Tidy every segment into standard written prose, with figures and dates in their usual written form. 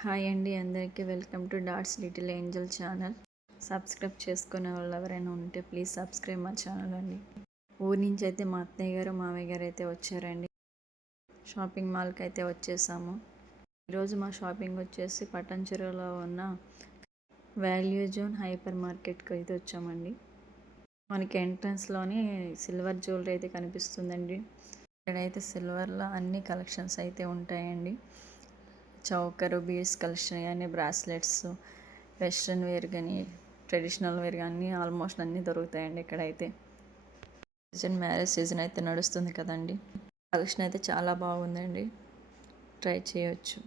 Hi అండి, అందరికీ welcome to dots little Angel channel. Subscribe చేసుకునే వాళ్ళు ఎవరైనా ఉంటే ప్లీజ్ సబ్స్క్రైబ్ మా ఛానల్ అండి. ఊరి నుంచి అయితే మా అత్తయ్య గారు మామయ్య గారు అయితే వచ్చారండి. షాపింగ్ మాల్కి అయితే వచ్చేసాము. ఈరోజు మా షాపింగ్ వచ్చేసి పటాన్చెరువులో ఉన్న వాల్యూ జోన్ హైపర్ మార్కెట్కి అయితే వచ్చామండి. మనకి ఎంట్రన్స్లోనే సిల్వర్ జ్యువెలరీ అయితే కనిపిస్తుందండి. ఇక్కడైతే సిల్వర్లో అన్ని కలెక్షన్స్ అయితే ఉంటాయండి. చౌకరు, బీడ్స్ కలెక్షన్ కానీ, బ్రాస్లెట్స్, వెస్ట్రన్ వేర్ కానీ, ట్రెడిషనల్ వేర్ కానీ ఆల్మోస్ట్ అన్నీ దొరుకుతాయండి ఇక్కడైతే. మ్యారేజ్ సీజన్ అయితే నడుస్తుంది కదండి. కలెక్షన్ అయితే చాలా బాగుందండి, ట్రై చేయొచ్చు.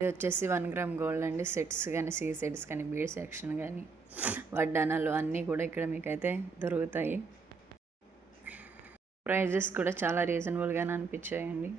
ఇది వచ్చేసి 1 గ్రామ్ గోల్డ్ అండి. సెట్స్ కానీ, సెట్స్ కానీ, బీడ్ సెక్షన్ కానీ, వడ్డానాలు అన్నీ కూడా ఇక్కడ మీకైతే దొరుకుతాయి. ప్రైజెస్ కూడా చాలా రీజనబుల్గానే అనిపించాయండి.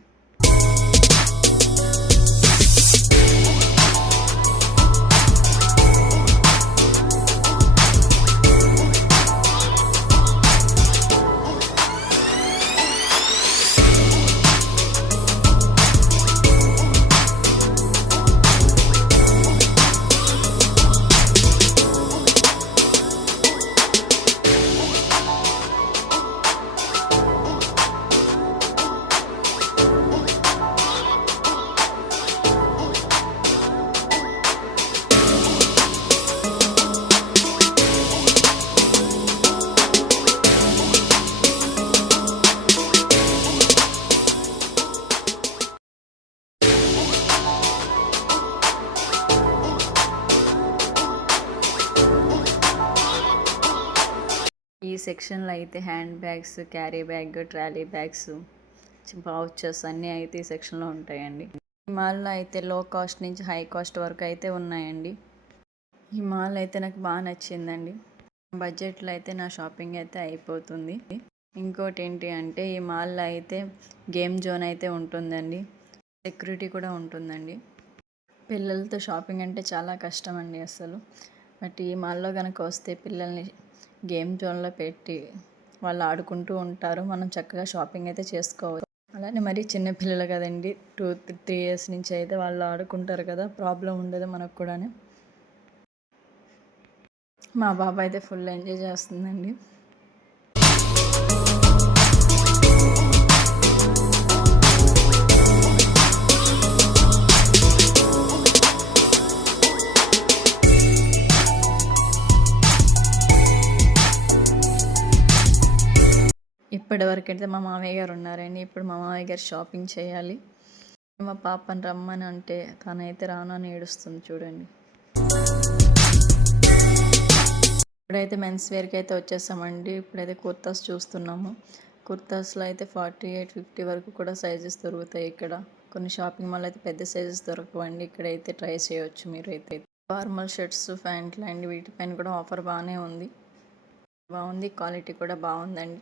ఈ సెక్షన్లో అయితే hand bags, carry bag, trolley bags, pouches అన్నీ అయితే ఈ సెక్షన్లో ఉంటాయండి. ఈ మాల్లో అయితే లో కాస్ట్ నుంచి హై కాస్ట్ వరకు అయితే ఉన్నాయండి. ఈ మాల్ అయితే నాకు బాగా నచ్చిందండి. బడ్జెట్లో అయితే నా షాపింగ్ అయితే అయిపోతుంది. ఇంకోటి ఏంటి అంటే ఈ మాల్లో అయితే గేమ్ జోన్ అయితే ఉంటుందండి, సెక్యూరిటీ కూడా ఉంటుందండి. పిల్లలతో షాపింగ్ అంటే చాలా కష్టం అండి అసలు. బట్ ఈ మాల్లో కనుక వస్తే పిల్లల్ని గేమ్ జోన్లో పెట్టి వాళ్ళు ఆడుకుంటూ ఉంటారు. మనం చక్కగా షాపింగ్ అయితే చేసుకోవచ్చు. అలానే మరి చిన్నపిల్లలు కదండి, 2-3 ఇయర్స్ నుంచి అయితే వాళ్ళు ఆడుకుంటారు కదా, ప్రాబ్లం ఉండదు మనకు కూడా. మా బాబా అయితే ఫుల్ ఎంజాయ్ చేస్తుందండి. ఇప్పటివరకు అయితే మా మామయ్య గారు ఉన్నారండి. ఇప్పుడు మా మామయ్య గారు షాపింగ్ చేయాలి. మా పాపని రమ్మని అంటే తనైతే రాను అని ఏడుస్తుంది చూడండి. ఇప్పుడైతే మెన్స్ వేర్కి అయితే వచ్చేసామండి. ఇప్పుడైతే కుర్తాస్ చూస్తున్నాము. కుర్తాస్లో అయితే 48-50 వరకు కూడా సైజెస్ దొరుకుతాయి ఇక్కడ. కొన్ని షాపింగ్ మాల్ అయితే పెద్ద సైజెస్ దొరకవండి. ఇక్కడైతే ట్రై చేయవచ్చు మీరు అయితే. ఫార్మల్ షర్ట్స్, ప్యాంట్లు అండి, వీటిపైన కూడా ఆఫర్ బాగానే ఉంది. బాగుంది, క్వాలిటీ కూడా బాగుందండి.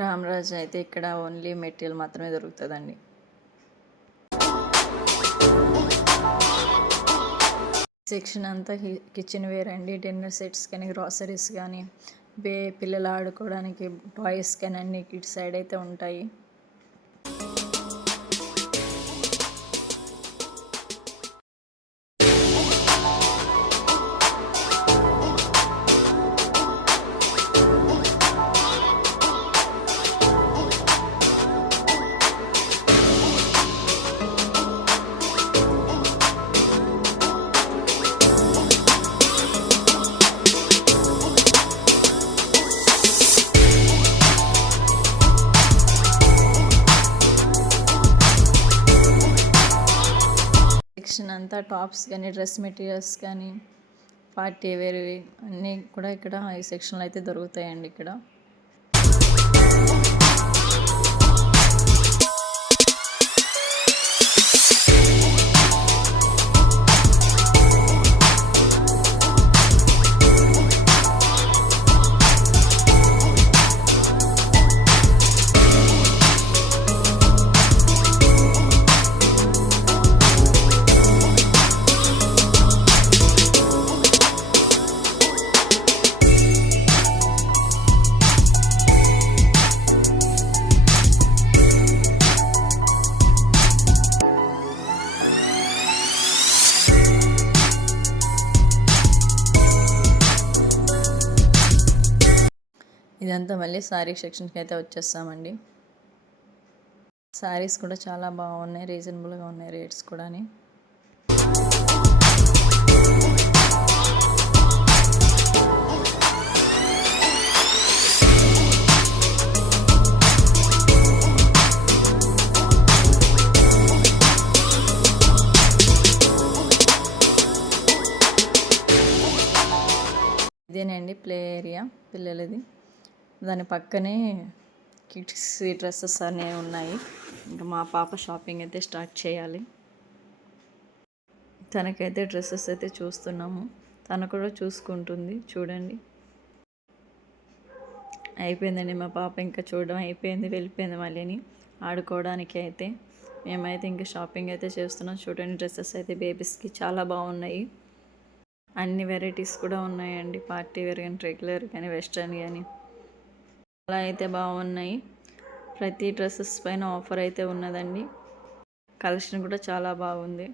రామరాజ్ అయితే ఇక్కడ ఓన్లీ మెటీరియల్ మాత్రమే దొరుకుతుందండి. సెక్షన్ అంతా కిచెన్ వేర్ అండి. డిన్నర్ సెట్స్ కానీ, గ్రాసరీస్ కానీ, పిల్లలు ఆడుకోవడానికి టాయ్స్ కానీ అన్ని కిడ్స్ సైడ్ అయితే ఉంటాయి. అంతా టాప్స్ కానీ డ్రెస్ మెటీరియల్స్ కానీ పార్టీ వేర్ అన్నీ కూడా ఇక్కడ ఈ సెక్షన్లో అయితే దొరుకుతాయండి ఇక్కడ. ఇదంతా మళ్ళీ శారీ సెక్షన్కి అయితే వచ్చేస్తామండి. శారీస్ కూడా చాలా బాగున్నాయి, రీజనబుల్గా ఉన్నాయి రేట్స్ కూడా. ఇదేనండి ప్లే ఏరియా పిల్లలది. దాని పక్కనే కిడ్స్ డ్రెస్సెస్ అనేవి ఉన్నాయి. ఇంకా మా పాప షాపింగ్ అయితే స్టార్ట్ చేయాలి. తనకైతే డ్రెస్సెస్ అయితే చూస్తున్నాము, తను కూడా చూసుకుంటుంది. చూడండి, అయిపోయిందండి మా పాప ఇంకా చూడడం అయిపోయింది, వెళ్ళిపోయింది మళ్ళీని ఆడుకోవడానికి. అయితే మేమైతే ఇంకా షాపింగ్ అయితే చేస్తున్నాం. చూడండి, డ్రెస్సెస్ అయితే బేబీస్కి చాలా బాగున్నాయి. అన్ని వెరైటీస్ కూడా ఉన్నాయండి, పార్టీ వేర్ కానీ రెగ్యులర్ కానీ వెస్ట్రన్ కానీ అలా అయితే బాగున్నాయి. ప్రతి డ్రెస్సెస్ పైన ఆఫర్ అయితే ఉన్నదండి. కలెక్షన్ కూడా చాలా బాగుంది.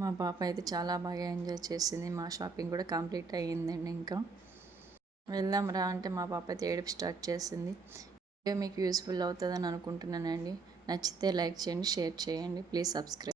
మా పాప అయితే చాలా బాగా ఎంజాయ్ చేసింది. మా షాపింగ్ కూడా కంప్లీట్ అయ్యిందండి. ఇంకా వెళ్దాం రా అంటే మా పాప అయితే ఏడుపు స్టార్ట్ చేసింది. వీడియో మీకు యూస్ఫుల్ అవుతుందని అనుకుంటున్నానండి. నచ్చితే లైక్ చేయండి, షేర్ చేయండి, ప్లీజ్ సబ్స్క్రైబ్.